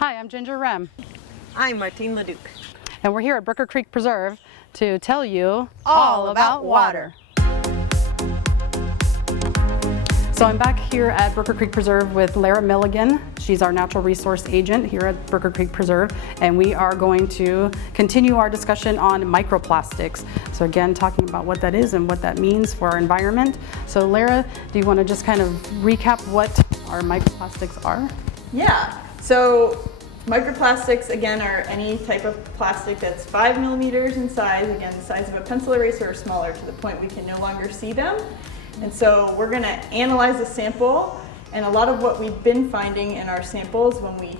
Hi, I'm Ginger Rem. I'm Martine Leduc. And we're here at Brooker Creek Preserve to tell you all about water. So I'm back here at Brooker Creek Preserve with Lara Milligan. She's our natural resource agent here at Brooker Creek Preserve, and we are going to continue our discussion on microplastics. So again, talking about what that is and what that means for our environment. So Lara, do you want to just kind of recap what our microplastics are? Yeah, so microplastics, again, are any type of plastic that's 5 millimeters in size, again, the size of a pencil eraser or smaller, to the point we can no longer see them. And so we're going to analyze a sample, and a lot of what we've been finding in our samples when we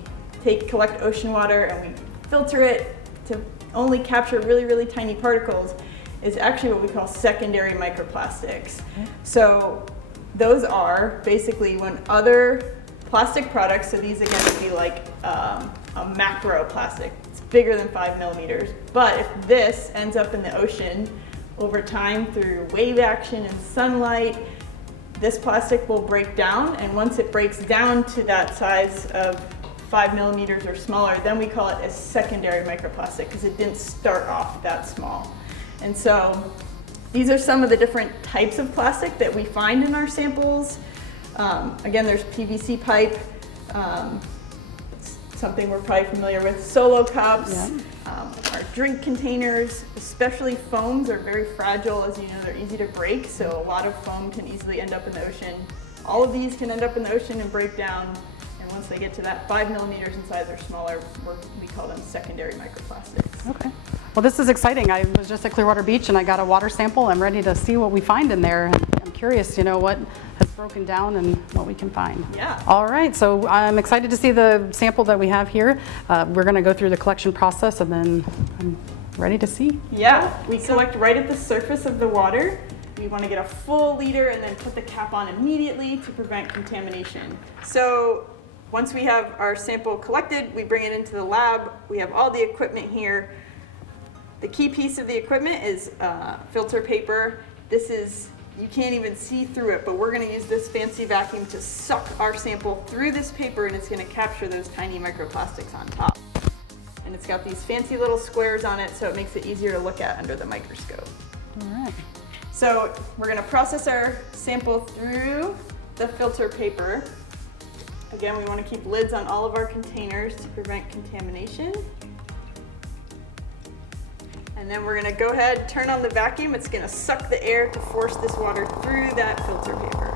collect ocean water and we filter it to only capture really, really tiny particles is actually what we call secondary microplastics. So those are basically when other plastic products, so these again would be like a macro plastic, it's bigger than 5 millimeters, but if this ends up in the ocean over time through wave action and sunlight, this plastic will break down, and once it breaks down to that size of 5 millimeters or smaller, then we call it a secondary microplastic because it didn't start off that small. And so these are some of the different types of plastic that we find in our samples. Again, there's PVC pipe, something we're probably familiar with, solo cups, Yeah. Our drink containers, especially foams, are very fragile. As you know, they're easy to break, so a lot of foam can easily end up in the ocean. All of these can end up in the ocean and break down, and once they get to that 5 millimeters in size or smaller, we call them secondary microplastics. Okay. Well, this is exciting. I was just at Clearwater Beach and I got a water sample. I'm ready to see what we find in there. I'm curious, what has broken down and what we can find. Yeah. All right, so I'm excited to see the sample that we have here. We're going to go through the collection process and then I'm ready to see. Yeah, we collect right at the surface of the water. We want to get a full liter and then put the cap on immediately to prevent contamination. So once we have our sample collected, we bring it into the lab. We have all the equipment here. The key piece of the equipment is filter paper. You can't even see through it, but we're going to use this fancy vacuum to suck our sample through this paper, and it's going to capture those tiny microplastics on top. And it's got these fancy little squares on it, so it makes it easier to look at under the microscope. All right. So we're going to process our sample through the filter paper. Again, we want to keep lids on all of our containers to prevent contamination. And then we're going to go ahead, turn on the vacuum. It's going to suck the air to force this water through that filter paper.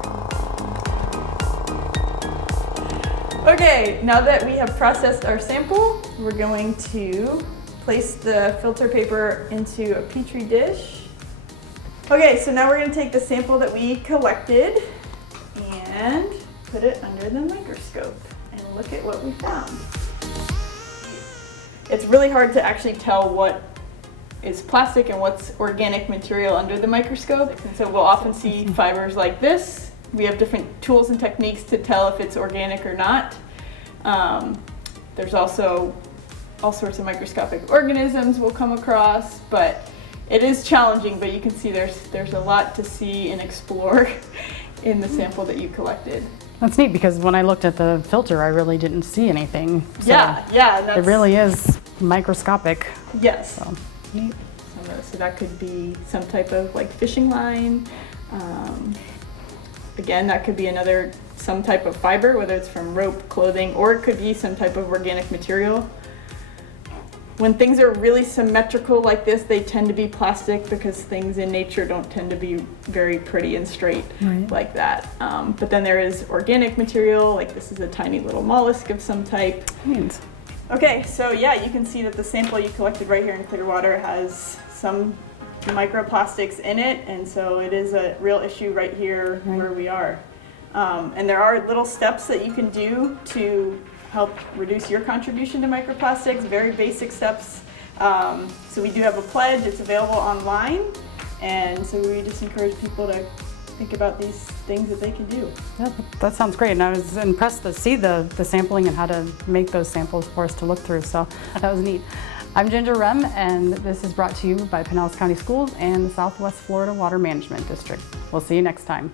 Okay, now that we have processed our sample, we're going to place the filter paper into a petri dish. Okay, so now we're going to take the sample that we collected and put it under the microscope and look at what we found. It's really hard to actually tell what is plastic and what's organic material under the microscope. And so we'll often see fibers like this. We have different tools and techniques to tell if it's organic or not. There's also all sorts of microscopic organisms we'll come across, but it is challenging, but you can see there's a lot to see and explore in the sample that you collected. That's neat because when I looked at the filter, I really didn't see anything. So Yeah. it really is microscopic. Yes. So, neat. So that could be some type of like fishing line. Again, that could be some type of fiber, whether it's from rope, clothing, or it could be some type of organic material. When things are really symmetrical like this, they tend to be plastic because things in nature don't tend to be very pretty and straight like that. But then there is organic material, like this is a tiny little mollusk of some type. Neat. Okay, so yeah, you can see that the sample you collected right here in Clearwater has some microplastics in it, and so it is a real issue right here where we are. And there are little steps that you can do to help reduce your contribution to microplastics, very basic steps. So we do have a pledge, it's available online, and so we just encourage people to think about these things that they can do. Yeah, that sounds great, and I was impressed to see the sampling and how to make those samples for us to look through, so that was neat. I'm Ginger Rem, and this is brought to you by Pinellas County Schools and the Southwest Florida Water Management District. We'll see you next time.